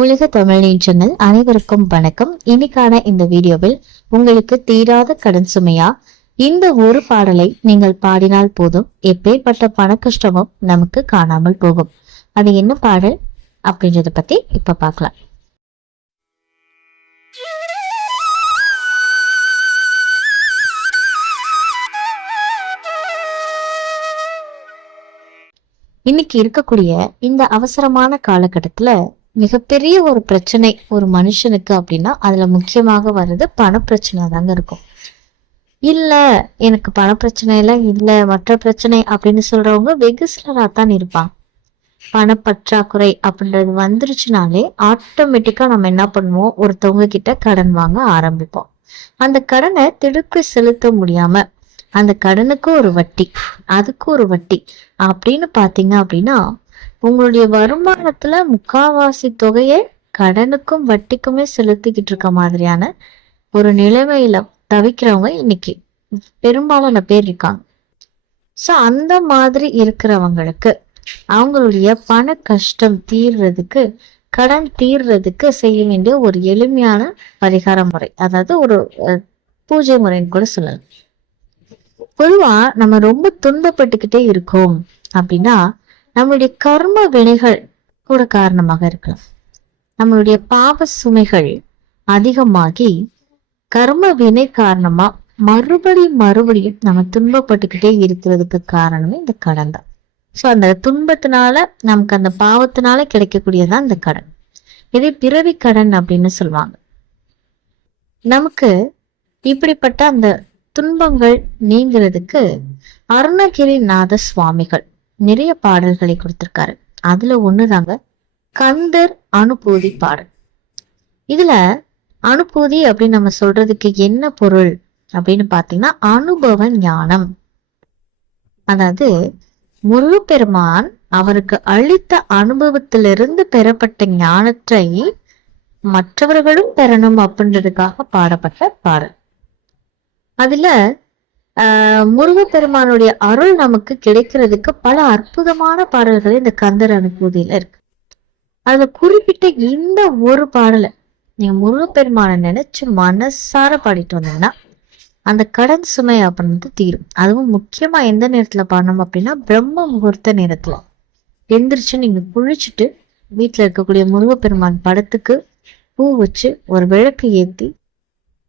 உலக தமிழ் நீச்சங்கள் அனைவருக்கும் வணக்கம். இன்னைக்கான இந்த வீடியோவில் உங்களுக்கு தீராத கடன் சுமையா? இந்த ஒரு பாடலை நீங்கள் பாடினால் போதும். எப்பேற்பட்ட பண கஷ்டமும் நமக்கு காணாமல் போகும். அது என்ன பாடல்? அப்படின்றத பத்தி இப்ப பார்க்கலாம். இன்னைக்கு இருக்கக்கூடிய இந்த அவசரமான காலகட்டத்துல மிகப்பெரிய ஒரு பிரச்சனை ஒரு மனுஷனுக்கு அப்படின்னா அதுல முக்கியமாக வர்றது பணப்பிரச்சனை தாங்க இருக்கும். இல்ல எனக்கு பணப்பிரச்சனை எல்லாம் இல்ல மற்ற பிரச்சனை அப்படின்னு சொல்றவங்க வெகு சிலரா தான் இருப்பாங்க. பணப்பற்றாக்குறை அப்படின்றது வந்துருச்சுனாலே ஆட்டோமேட்டிக்கா நம்ம என்ன பண்ணுவோம்? ஒருத்தவங்க கிட்ட கடன் வாங்க ஆரம்பிப்போம். அந்த கடனை திருப்பி செலுத்த முடியாம அந்த கடனுக்கு ஒரு வட்டி அதுக்கு ஒரு வட்டி அப்படின்னு பாத்தீங்க அப்படின்னா உங்களுடைய வருமானத்துல முக்காவாசி தொகையை கடனுக்கும் வட்டிக்குமே செலுத்திக்கிட்டு இருக்க மாதிரியான ஒரு நிலைமையில தவிக்கிறவங்க இன்னைக்கு பெரும்பாலான பேர் இருக்காங்க. சோ அந்த மாதிரி இருக்கிறவங்களுக்கு அவங்களுடைய பண கஷ்டம் தீர்றதுக்கு கடன் தீர்றதுக்கு செய்ய வேண்டிய ஒரு எளிமையான பரிகார முறை அதாவது ஒரு பூஜை முறைன்னு கூட சொல்லலாம். பொதுவா நம்ம ரொம்ப துன்பப்பட்டுக்கிட்டே இருக்கோம் அப்படின்னா நம்மளுடைய கர்ம வினைகள் கூட காரணமாக இருக்கலாம். நம்மளுடைய பாவ சுமைகள் அதிகமாகி கர்ம வினை காரணமா மறுபடியும் மறுபடியும் நம்ம துன்பப்பட்டுக்கிட்டே இருக்கிறதுக்கு காரணமே இந்த கடன் தான். ஸோ அந்த துன்பத்தினால நமக்கு அந்த பாவத்தினால கிடைக்கக்கூடியதான் இந்த கடன். இதே பிறவி கடன் அப்படின்னு சொல்லுவாங்க. நமக்கு இப்படிப்பட்ட அந்த துன்பங்கள் நீங்கிறதுக்கு அருணகிரிநாத சுவாமிகள் நிறைய பாடல்களை கொடுத்திருக்காரு. அதுல ஒண்ணுதாங்க கந்தர் அனுபூதி பாடல். இதுல அனுபூதி அப்படின்னு நம்ம சொல்றதுக்கு என்ன பொருள் அப்படின்னு பாத்தீங்கன்னா அனுபவ ஞானம். அதாவது முருகப்பெருமான் அவருக்கு அளித்த அனுபவத்திலிருந்து பெறப்பட்ட ஞானத்தை மற்றவர்களும் பெறணும் அப்படின்றதுக்காக பாடப்பட்ட பாடல். அதுல முருகப்பெருமானுடைய அருள் நமக்கு கிடைக்கிறதுக்கு பல அற்புதமான பாடல்கள் இந்த கந்தர் அனுபூதியில இருக்கு. அதுல குறிப்பிட்ட இந்த ஒரு பாடலை நீங்க முருகப்பெருமானை நினைச்சு மனசார பாடிட்டு வந்தீங்கன்னா அந்த கடன் சுமை அப்படின்றது தீரும். அதுவும் முக்கியமா எந்த நேரத்துல பாடணும் அப்படின்னா பிரம்ம முகூர்த்த நேரத்துல. எந்திரிச்சு நீங்க குளிச்சுட்டு வீட்டுல இருக்கக்கூடிய முருகப்பெருமான் படத்துக்கு பூ வச்சு ஒரு விளக்கு ஏத்தி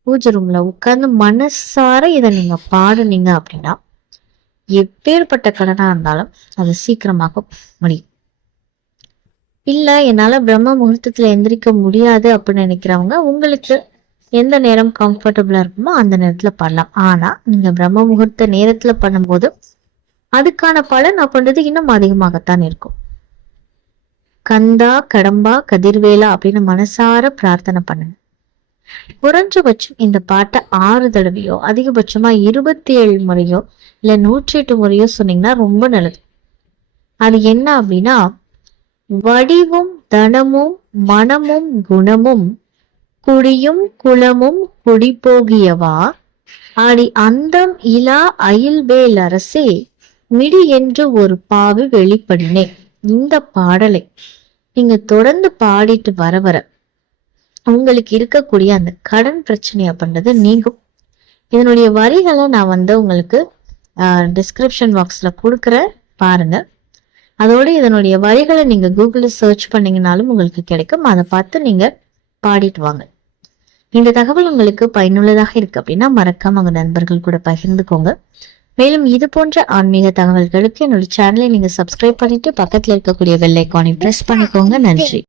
பூஜை ரூம்ல உட்கார்ந்து மனசார இதை நீங்க பாடுனீங்க அப்படின்னா எப்பேற்பட்ட கடனா இருந்தாலும் அது சீக்கிரமாக முடியும். இல்ல என்னால பிரம்ம முகூர்த்தத்துல எந்திரிக்க முடியாது அப்படின்னு நினைக்கிறவங்க உங்களுக்கு எந்த நேரம் கம்ஃபர்டபுளா இருக்குமோ அந்த நேரத்துல பண்ணலாம். ஆனா நீங்க பிரம்ம முகூர்த்த நேரத்துல பண்ணும்போது அதுக்கான பலன் அப்படின்றது இன்னும் அதிகமாகத்தான் இருக்கும். கந்தா கடம்பா கதிர்வேலா அப்படின்னு மனசார பிரார்த்தனை பண்ணுங்க. குறைஞ்சபட்சம் இந்த பாட்டை ஆறு தடவையோ அதிகபட்சமா இருபத்தி ஏழு முறையோ இல்ல நூற்றி எட்டு முறையோ சொன்னீங்கன்னா ரொம்ப நல்லது. அது என்ன அப்படின்னா வடிவும் தனமும் மனமும் குணமும் குடியும் குளமும் குடிபோகியவா? அடி அந்தம் இலா அயில்வேல் அரசே மிடி என்று ஒரு பாவு வெளிப்படினே. இந்த பாடலை நீங்க தொடர்ந்து பாடிட்டு வர வர உங்களுக்கு இருக்கக்கூடிய அந்த கடன் பிரச்சனை அப்படின்றது நீங்கும். இதனுடைய வரிகளை நான் வந்து உங்களுக்கு டிஸ்கிரிப்ஷன் பாக்ஸில் கொடுக்குற பாருங்க. அதோடு இதனுடைய வரிகளை நீங்க கூகுளில் சர்ச் பண்ணிங்கனாலும் உங்களுக்கு கிடைக்கும். அதை பார்த்து நீங்க பாடிட்டு வாங்க. இந்த தகவல் உங்களுக்கு பயனுள்ளதாக இருக்கு அப்படின்னா மறக்காம உங்க நண்பர்கள் கூட பகிர்ந்துக்கோங்க. மேலும் இது போன்ற ஆன்மீக தகவல்களுக்கு என்னோட சேனலை நீங்க சப்ஸ்கிரைப் பண்ணிட்டு பக்கத்துல இருக்கக்கூடிய வெள்ளைக்கானை ப்ரெஸ் பிரஸ் பண்ணிக்கோங்க. நன்றி.